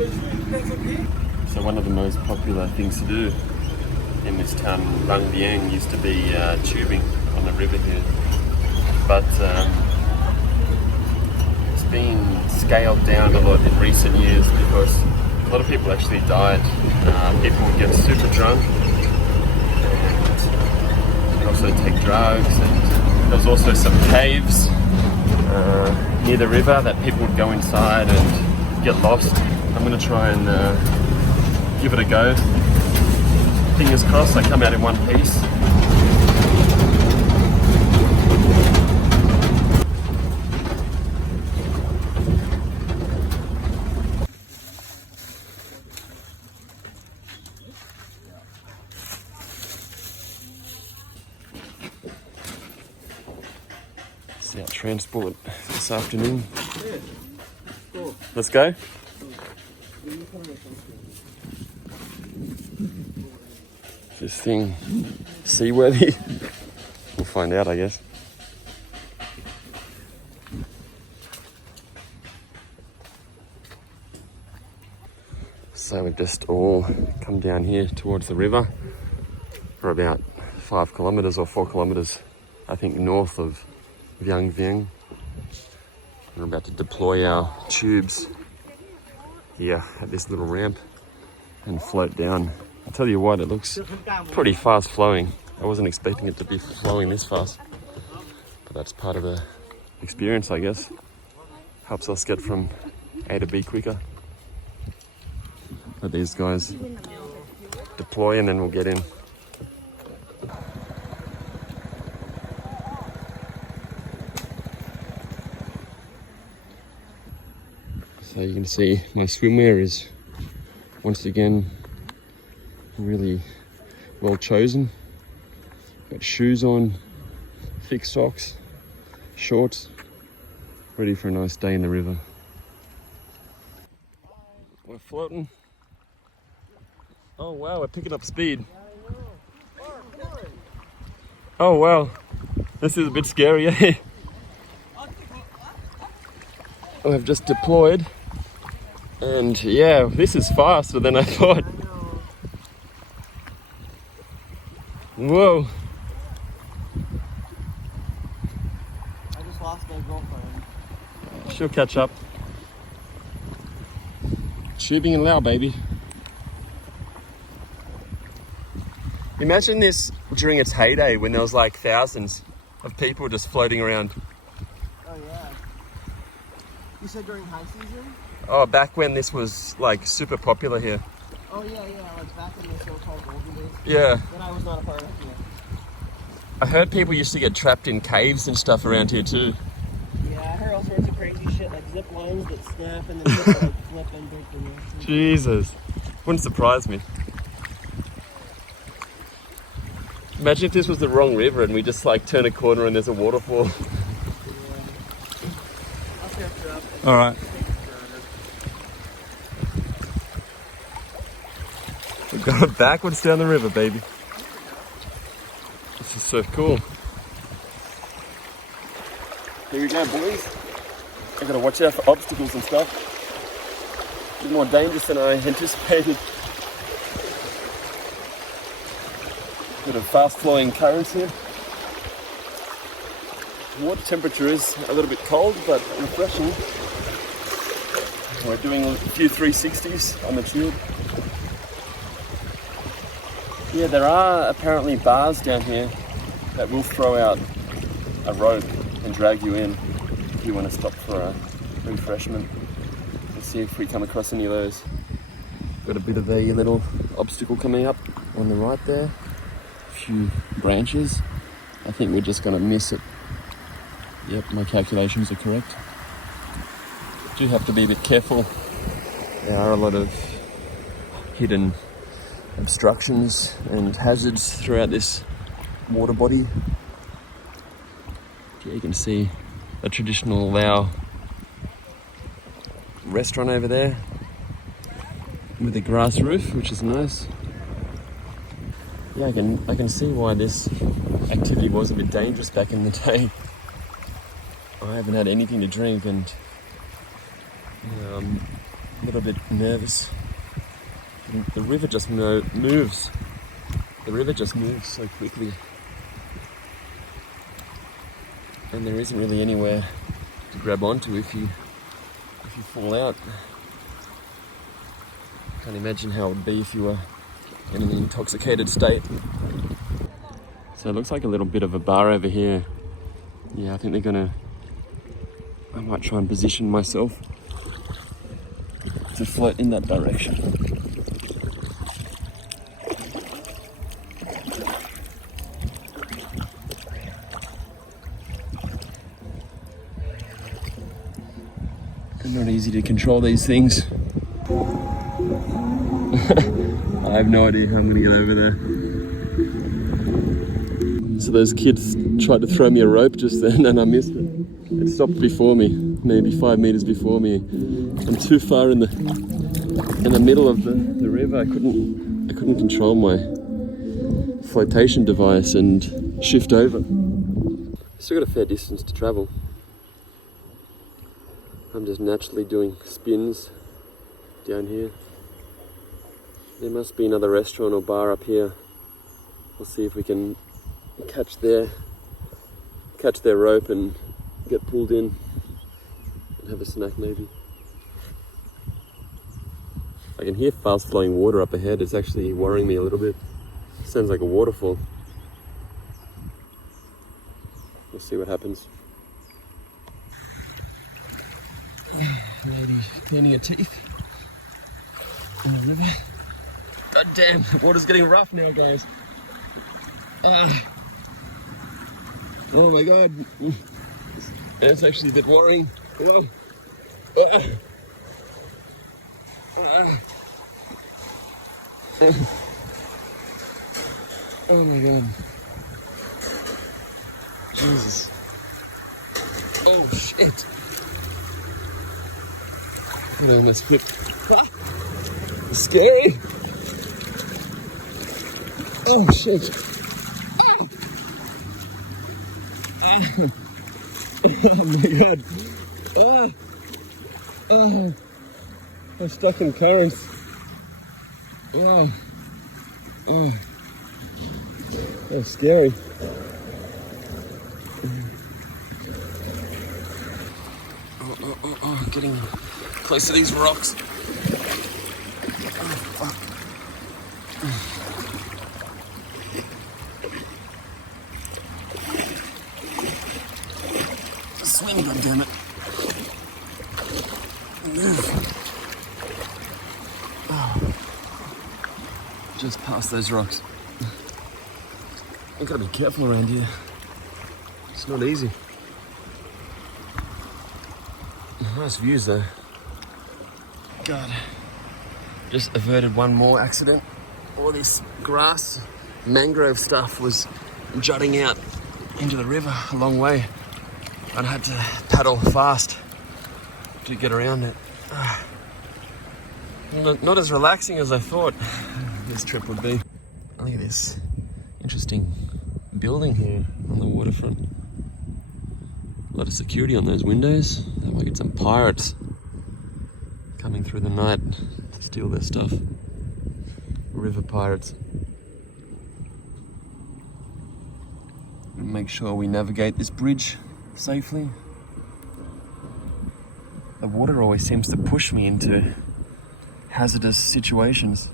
So one of the most popular things to do in this town, Lang Vieng, used to be tubing on the river here. But it's been scaled down a lot in recent years because a lot of people actually died. People would get super drunk and also take drugs, and there was also some caves near the river that people would go inside and get lost. I'm going to try and give it a go. Fingers crossed I come out in one piece. It's our transport this afternoon. Let's go. This thing seaworthy? We'll find out, I guess. So we've just all come down here towards the river for about 5 kilometres or 4 kilometres, I think, north of Lang Vieng. We're about to deploy our tubes here at this little ramp and float down. I'll tell you what, it looks pretty fast flowing. I wasn't expecting it to be flowing this fast, but that's part of the experience, I guess. Helps us get from A to B quicker. Let these guys deploy and then we'll get in. So you can see my swimwear is once again really well chosen. Got shoes on, thick socks, shorts, ready for a nice day in the river. We're floating. Oh wow, we're picking up speed. Oh wow, this is a bit scary, eh? I've just deployed. And yeah, this is faster than I thought. Whoa. I just lost my girlfriend. She'll catch up. Tubing in Laos, baby. Imagine this during its heyday when there was like thousands of people just floating around. Oh yeah. You said during high season? Oh, back when this was like super popular here. Oh yeah, like back in the so-called golden days. Yeah. When I was not a part of it. I heard people used to get trapped in caves and stuff around here too. Yeah, I heard all sorts of crazy shit, like zip lines that snap and then zip like flip and break the wheels. Jesus. Wouldn't surprise me. Imagine if this was the wrong river and we just like turn a corner and there's a waterfall. Yeah. I'll catch you up. Alright. We're going backwards down the river, baby. This is so cool. Here we go, boys. I gotta watch out for obstacles and stuff. A bit more dangerous than I anticipated. Bit of fast-flowing currents here. Water temperature is a little bit cold, but refreshing. We're doing a few 360s on the tube. Yeah, there are apparently bars down here that will throw out a rope and drag you in if you want to stop for a refreshment. Let's see if we come across any of those. Got a bit of a little obstacle coming up on the right there. A few branches. I think we're just going to miss it. Yep, my calculations are correct. Do have to be a bit careful. There are a lot of hidden obstructions and hazards throughout this water body. Yeah, you can see a traditional Lao restaurant over there with a grass roof, which is nice. Yeah, I can see why this activity was a bit dangerous back in the day. I haven't had anything to drink, and a little bit nervous. The river just moves. The river just moves so quickly. And there isn't really anywhere to grab onto if you fall out. Can't imagine how it would be if you were in an intoxicated state. So it looks like a little bit of a bar over here. Yeah, I think I might try and position myself to float in that direction. Not easy to control these things. I have no idea how I'm gonna get over there. So those kids tried to throw me a rope just then and I missed it. It stopped before me, maybe 5 meters before me. I'm too far in the middle of the river. I couldn't control my flotation device and shift over. Still got a fair distance to travel. I'm just naturally doing spins down here. There must be another restaurant or bar up here. We'll see if we can catch their rope and get pulled in and have a snack maybe. I can hear fast flowing water up ahead. It's actually worrying me a little bit. Sounds like a waterfall. We'll see what happens. Lady cleaning her teeth in the river. God damn, the water's getting rough now, guys. Oh my god. That's actually a bit worrying. Oh my god. Jesus. Oh shit. It almost flipped. Ah, scary. Oh shit. Ah. Ah. Oh my god. Ah. Ah. I'm stuck in currents. Wow. Oh. That's scary. Oh, getting close to these rocks. Oh, fuck. Swing, goddammit. Move. Oh. Just past those rocks. I've got to be careful around here. It's not easy. Nice views though. God. Just averted one more accident. All this grass, mangrove stuff was jutting out into the river a long way. I had to paddle fast to get around it. Not as relaxing as I thought this trip would be. Look at this interesting building here on the waterfront. A lot of security on those windows. They might get some pirates coming through the night to steal their stuff. River pirates. Make sure we navigate this bridge safely. The water always seems to push me into hazardous situations.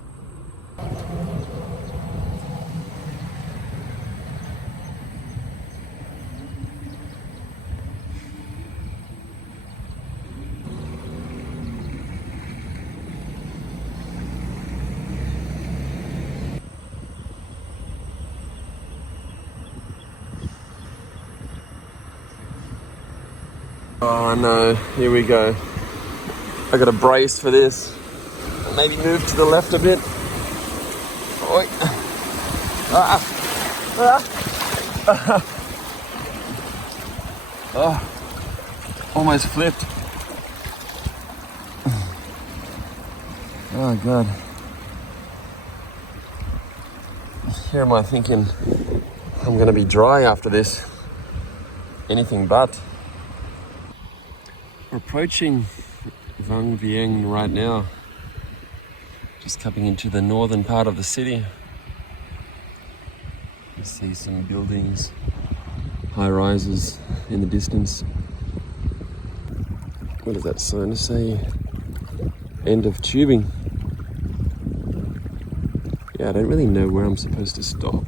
Oh no, here we go. I got a brace for this. Maybe move to the left a bit. Oi. Ah. Ah. Oh. Almost flipped. Oh god. Here am I thinking I'm gonna be dry after this. Anything but. We're approaching Vang Vieng right now. Just coming into the northern part of the city. You see some buildings, high rises in the distance. What does that sign say? End of tubing. Yeah, I don't really know where I'm supposed to stop.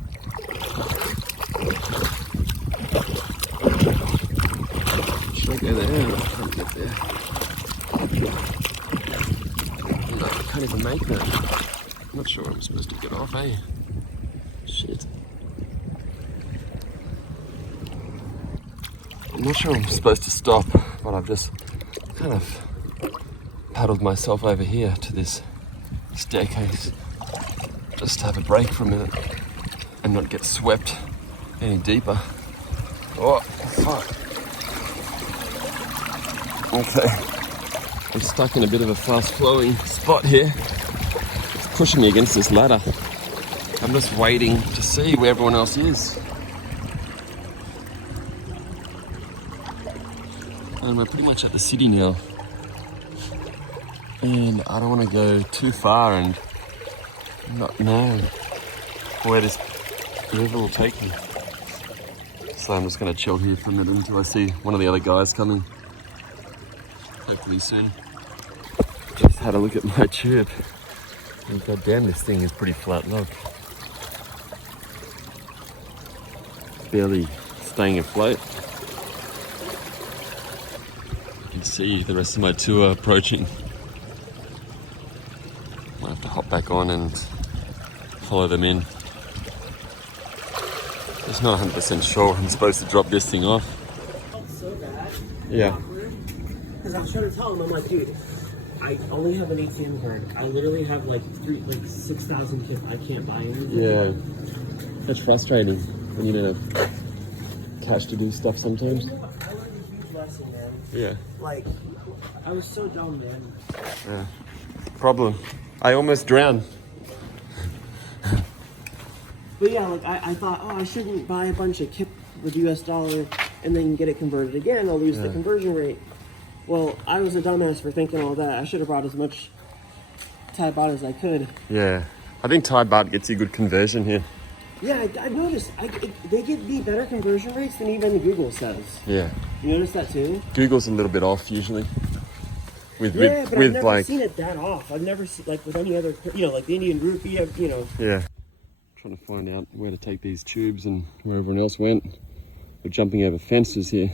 Should I go there? I can't get there. No, I can't even make that. I'm not sure I'm supposed to get off, eh? Shit. I'm not sure I'm supposed to stop, but I've just kind of paddled myself over here to this staircase just to have a break for a minute and not get swept any deeper. Oh, fuck. Okay. I'm stuck in a bit of a fast-flowing spot here. It's pushing me against this ladder. I'm just waiting to see where everyone else is. And we're pretty much at the city now. And I don't want to go too far and not know where this river will take me. So I'm just going to chill here for a minute until I see one of the other guys coming. Hopefully soon. Just had a look at my tube. And god damn, this thing is pretty flat, look. Barely staying afloat. You can see the rest of my tour approaching. Might have to hop back on and follow them in. Just not 100% sure I'm supposed to drop this thing off. Felt so bad. Yeah. Because I was trying to tell him, I'm like, dude, I only have an ATM card. I literally have like 6,000 chips. I can't buy anything. Yeah. That's frustrating when you don't have cash to do stuff sometimes. I learned a huge lesson, man. Yeah. Like, I was so dumb, man. Yeah. Problem. I almost drowned. But yeah, like I thought, oh, I shouldn't buy a bunch of kip with US dollar and then get it converted again. I'll lose the conversion rate. Well, I was a dumbass for thinking all that. I should have brought as much Thai baht as I could. Yeah. I think Thai baht gets you good conversion here. Yeah, I noticed. They get me better conversion rates than even Google says. Yeah. You notice that too? Google's a little bit off usually. With I've never like seen it that off. I've never seen, like with any other, like the Indian rupee, you know. Yeah. Trying to find out where to take these tubes and where everyone else went. We're jumping over fences here.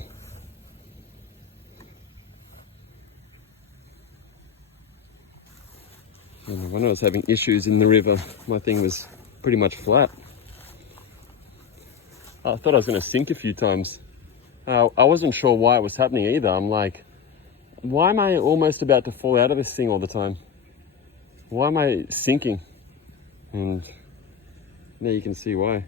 And when I was having issues in the river, my thing was pretty much flat. I thought I was going to sink a few times. I wasn't sure why it was happening either. I'm like, why am I almost about to fall out of this thing all the time? Why am I sinking? And now you can see why.